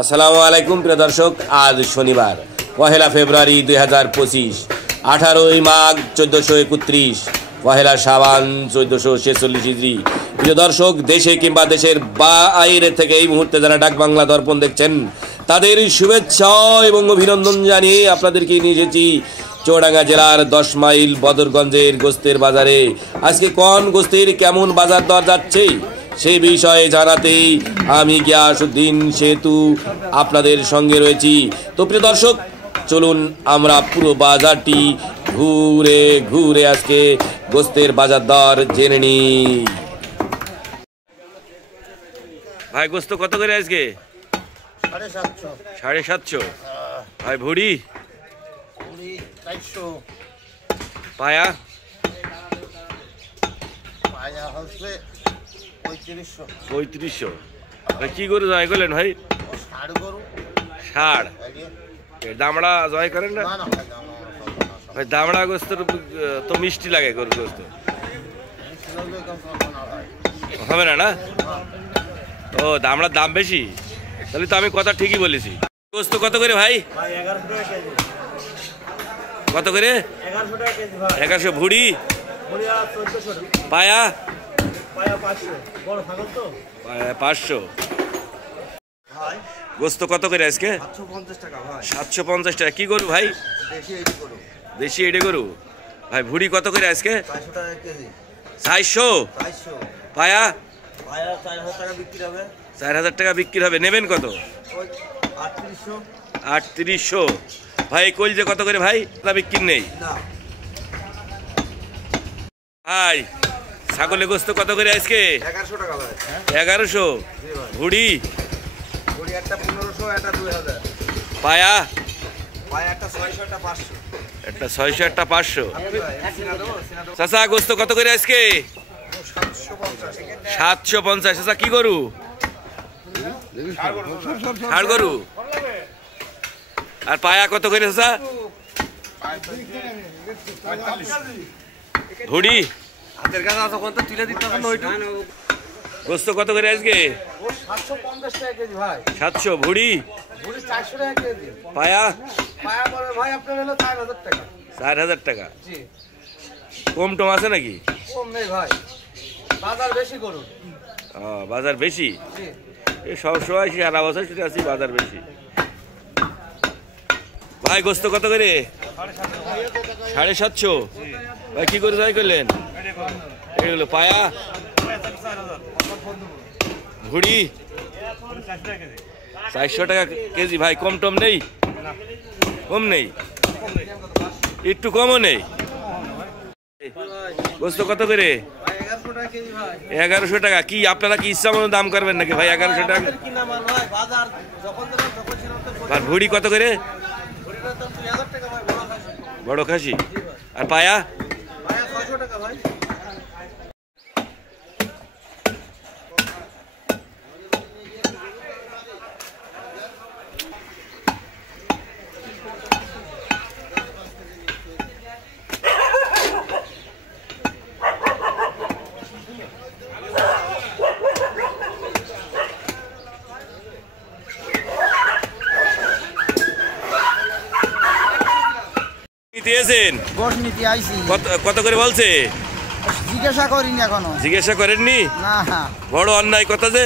আসসালামু আলাইকুম প্রিয় দর্শক, আজ শনিবার 1 ফেব্রুয়ারি 2025, 18 মাঘ 1431, 1 শাবান 1446 হিজরি। প্রিয় দর্শক, দেশে কিংবা দেশের বাইরে থেকে এই মুহূর্তে যারা ডাক বাংলা দর্পণ দেখছেন তাদের শুভেচ্ছা এবং অভিনন্দন জানিয়ে আপনাদেরকে নিয়ে এসেছি চুয়াডাঙ্গা জেলার 10 মাইল বদরগঞ্জের গোস্তের বাজারে। আজকে কোন গোস্তের কেমন বাজার দর যাচ্ছে সেই বিষয়ে জানাতেই আমি গিয়াসউদ্দিন সেতু আপনাদের সঙ্গে রয়েছি। তো প্রিয় দর্শক, চলুন আমরা পুরো বাজারটি ঘুরে ঘুরে আজকে গোস্তের বাজার দর জেনে নিই। ভাই, গোস্ত কত করে আজকে? 750। ভাই, ভুড়ি 400। পায়া হচ্ছে 3500। ভাই, কি গরু জয় করলেন ভাই? ষাড়। দামড়া জয় করেন না ভাই? দামড়া গোস্ত তো মিষ্টি লাগে, গরু গোস্ত হবে না না? ও, দামড়ার দাম বেশি, তাহলে তো আমি কথা ঠিকই বলেছি। গোস্ত কত করে ভাই? কত করে? 1100। ভুড়ি পায়া 500। গোস্ত কত করে আজকে? 750 টাকা। কি গরু ভাই? দেশি এডে গরু। ভাই, ভুড়ি কত করে আজকে? 400। পায়া 4000 টাকা বিক্রি হবে। নেবেন কত? 3800। ভাই, কলজে কত করে ভাই? তা বিক্রি নেই ভাই। ছাগলে গোস্ত কত করে আজকে? 1100 টাকা ভাই। 1100। ভুড়ি একটা 1500, একটা 2000। পায়া একটা 600, একটা 500। একটা 600, একটা 500। চাচা, গোস্ত কত করে আজকে? 750। চাচা, কি গরু? ষাড় গরু। আর পায়া কত করে চাচা? ভুড়ি গোস্ত কত করে আজকে? 750 টাকা কেজি ভাই। 700। ভুড়ি 400 টাকা কেজি। পায়া বলে ভাই আপনার হলো 4000 টাকা। 4000 টাকা। জি। কম টম আছে নাকি? কম নেই ভাই, বাজার বেশি করুন। বাজার বেশি। জি। এই সবসময় সারা বছর সেটা আছি, বাজার বেশি। ভাই, গোস্ত কত করে? 750। ভাই, কি করে জয় করলেন? এগুলো পায়া ভুড়ি 400 টাকা কেজি। ভাই, কম টম নেই? কম নেই, একটু কমও নেই। গোস্ত কত করে? 1100 টাকা। কি আপনারা কি ইচ্ছা মতো দাম করবেন নাকি ভাই? 1100 টাকা। আর ভুড়ি কত করে? বড় খাসি। আর পায়া? কত করে বলছে? জিজ্ঞাসা করিনি এখনো। জিজ্ঞাসা করেননি? না। বড় অন্যায় কথা যে।